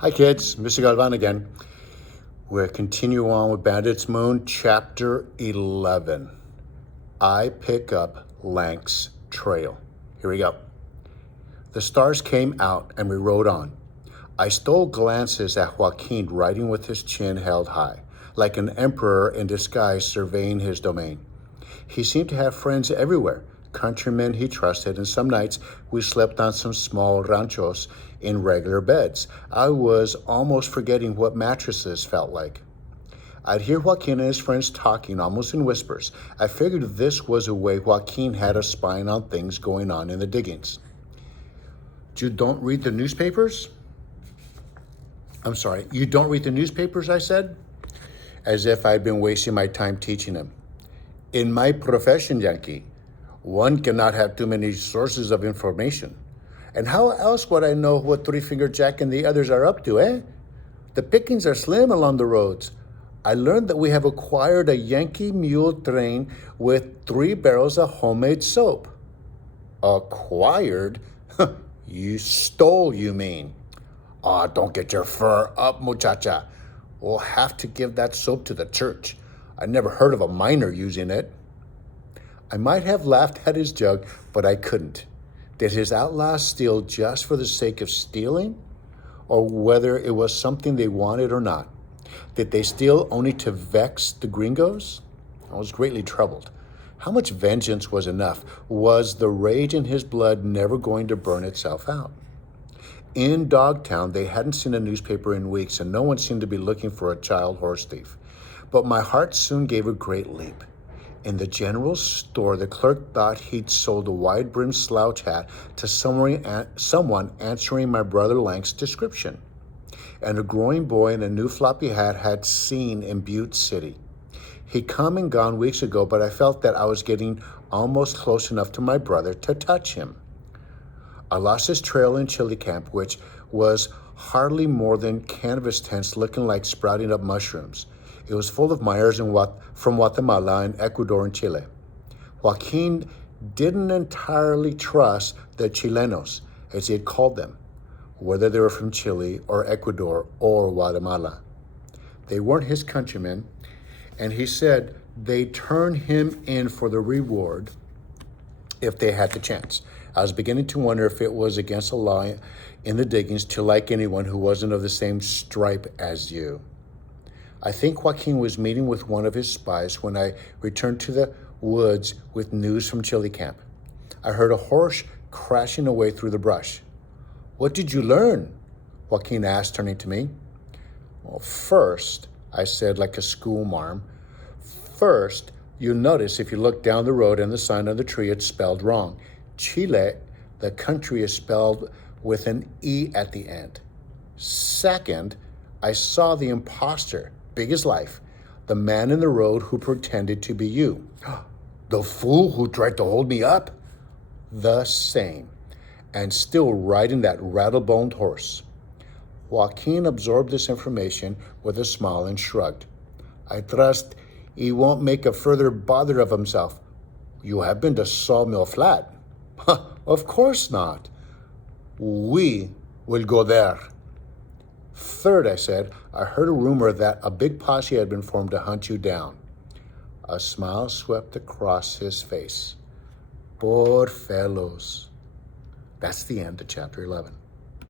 Hi kids, Mr. Galvan again. We're continuing on with Bandit's Moon, Chapter 11. I pick up Lank's trail. Here we go. The stars came out and we rode on. I stole glances at Joaquin riding with his chin held high, like an emperor in disguise surveying his domain. He seemed to have friends everywhere, countrymen he trusted, and some nights we slept on some small ranchos in regular beds. I was almost forgetting what mattresses felt like. I'd hear Joaquin and his friends talking almost in whispers. I figured this was a way Joaquin had of spying on things going on in the diggings. You don't read the newspapers? You don't read the newspapers, I said, as if I'd been wasting my time teaching him. In my profession, Yankee, one cannot have too many sources of information. And how else would I know what Three Finger Jack and the others are up to, eh? The pickings are slim along the roads. I learned that we have acquired a Yankee mule train with 3 barrels of homemade soap. Acquired? You stole, you mean? Don't get your fur up, muchacha. We'll have to give that soap to the church. I never heard of a miner using it. I might have laughed at his joke, but I couldn't. Did his outlaws steal just for the sake of stealing? Or whether it was something they wanted or not? Did they steal only to vex the gringos? I was greatly troubled. How much vengeance was enough? Was the rage in his blood never going to burn itself out? In Dogtown, they hadn't seen a newspaper in weeks, and no one seemed to be looking for a child horse thief. But my heart soon gave a great leap. In the general store, the clerk thought he'd sold a wide-brimmed slouch hat to someone answering my brother Lank's description. And a growing boy in a new floppy hat had seen in Butte City. He'd come and gone weeks ago, but I felt that I was getting almost close enough to my brother to touch him. I lost his trail in Chili Camp, which was hardly more than canvas tents looking like sprouting up mushrooms. It was full of miners from Guatemala and Ecuador and Chile. Joaquin didn't entirely trust the Chilenos, as he had called them, whether they were from Chile or Ecuador or Guatemala. They weren't his countrymen, and he said they'd turn him in for the reward if they had the chance. I was beginning to wonder if it was against the law in the diggings to like anyone who wasn't of the same stripe as you. I think Joaquin was meeting with one of his spies when I returned to the woods with news from Chili Camp. I heard a horse crashing away through the brush. What did you learn? Joaquin asked, turning to me. Well, first, I said like a schoolmarm, first, you'll notice if you look down the road and the sign on the tree, it's spelled wrong. Chile, the country, is spelled with an E at the end. Second, I saw the imposter, big as life, the man in the road who pretended to be you. The fool who tried to hold me up? The same, and still riding that rattle-boned horse. Joaquin absorbed this information with a smile and shrugged. I trust he won't make a further bother of himself. You have been to Sawmill Flat. Of course not. We will go there. Third, I said, I heard a rumor that a big posse had been formed to hunt you down. A smile swept across his face. Poor fellows. That's the end of chapter 11.